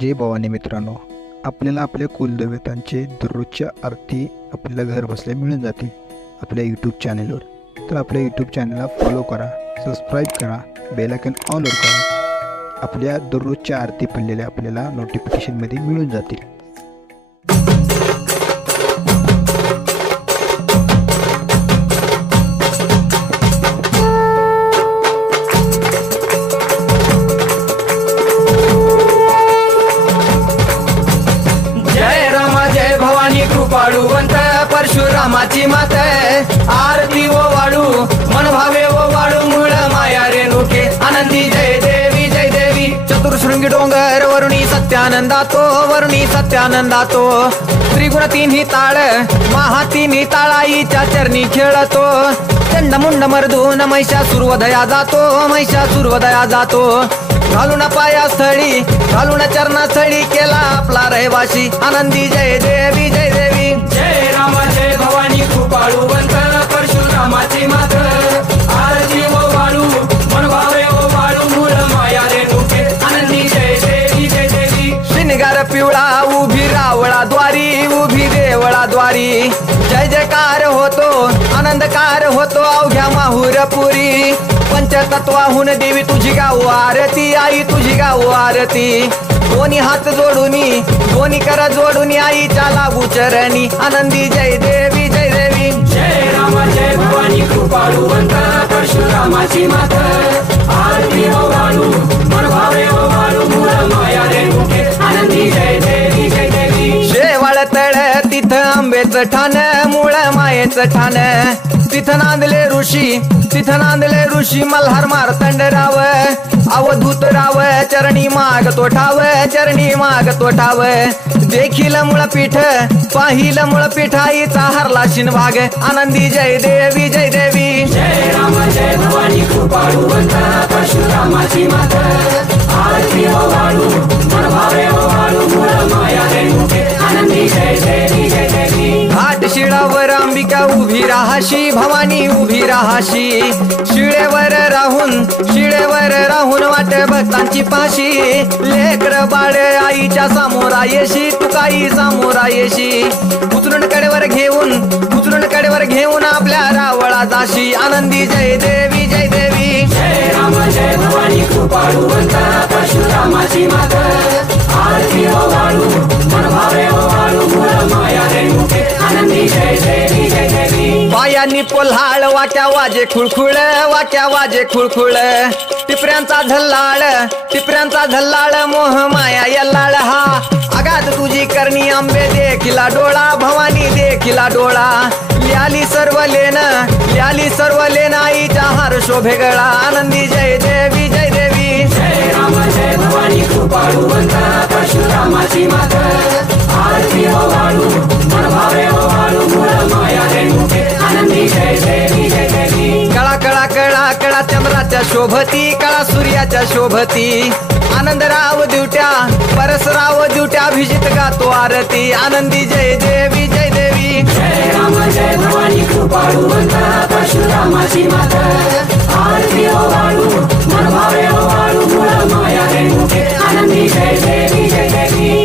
जय भवानी मित्रांनो, आपल्याला आपल्या कुलदेवतांचे दररोजच्या आरती आपल्याला घर बसल्या मिळून जातील आपल्या यूट्यूब चॅनलवर. तर आपल्या यूट्यूब चॅनलला फॉलो करा, सबस्क्राईब करा, बेल आयकॉन ऑलवर करा. आपल्या दररोजच्या आरती पडलेल्या आपल्याला नोटिफिकेशनमध्ये मिळून जातील. कृपाळुवंत परशुरामाची मात आरती ओ वाळू मन भावे ओ वाळू मूळ माया रेणुके आनंदी जय देवी जय देवी. चतुर्शृंगी डोंगर वरुणी सत्यानंदातो त्रिगुण तिन्ही ताळ महा तिन्ही ताळाईच्या चरणी खेळतो. चंडमुंड मर्दून महिषासुरवधया जातो घालून पायास्थळी घालून चरणास्थळी केला आपला रहिवाशी आनंदी जय देवी जय देवी. जय राम जय भवानी कृपाळुवंत परशुरामाची मात आरती ओ वाळू मन भावे ओ वाळू मूळ माया रेणुके आनंदी जय देवी जय देवी. श्रीनिगार पिवळा उभी रावळाद्वारी उभी देवळाद्वारी जय जयकार होतो आनंदकार होतो अवघ्या माहुरपुरी. पंचतत्वाहून देवी तुझी गाऊ आरती आई तुझी गाऊ आरती. दोन्ही हात जोडूनी दोन्ही कर जोडूनी आईच्या लागू चरणी आनंदी जय देवी जय देवी. जय राम जय भवानी कृपाळुवंत परशुरामाची मात आरती ओ वाळू मन भावे ओ वाळू मूळ माया रेणुके आनंदी जय देवी जय देवी. शेवाळ तळ तिथं आंबेचं ठाण मूळ मायेचं ठाण तिथं नांदले ऋषी मल्हार मार्तंडराव अवधूत राव चरणी माग तो ठाव देखील मुळपीठ पाहिल मुळपीठ आईचा हरला शिनभाग आनंदी जय देवी जय देवी. जय राम जय भवानी कृपाळुवंत परशुरामाची मात आरती ओ वाळू मन भावे ओ वाळू मूळ माया रेणुके आनंदी जय देवी जय देवी. घाट शिळावर अंबिका उभी राहाशी भवानी उभी राहाशी शिळेवर राहून वाट भक्तांची पाशी लेकर बाळ आईच्या समोरा येशी तुकाई समोरा येशी उचलून कडेवर घेऊन आपल्या रावळा जाशी आनंदी जय देवी जय देवी. जय राम जय भवानी कृपाळुवंत परशुरामाची मात आरती ओ वाळू मन भावे ओ वाळू मूळ माया रेणुके आनंदी जय देवी जय देवी. पायांनी पोल्हाळ वाट्या वाजे खुळखुळ टिपऱ्यांचा झल्लाळ मोह माया यल्लाळ हा आगात तुझी करणी आंबे देखिला डोळा भवानी देखिला डोळा. ल्याली सर्व लेन आईच्या हार शोभे गळा आनंदी जय देवी जय देवी. जय राम जय भवानी कृपाळुवंत परशुरामाची मात आरती ओ वाळू मन भावे ओ वाळू मूळ माया रेणुके आनंदी जय देवी जय देवी. कळा चंद्राच्या शोभती कळा सूर्याच्या शोभती आनंदराव दिवट्या परसराव दिवट्या अभिजित गातो आरती आनंदी जय देवी जय देवी. जय राम जय भवानी कृपाळुवंत परशुरामाची मात आरती ओ वाळू मन भावे ओ वाळू मूळ माया रेणुके आनंदी जय देवी जय देवी.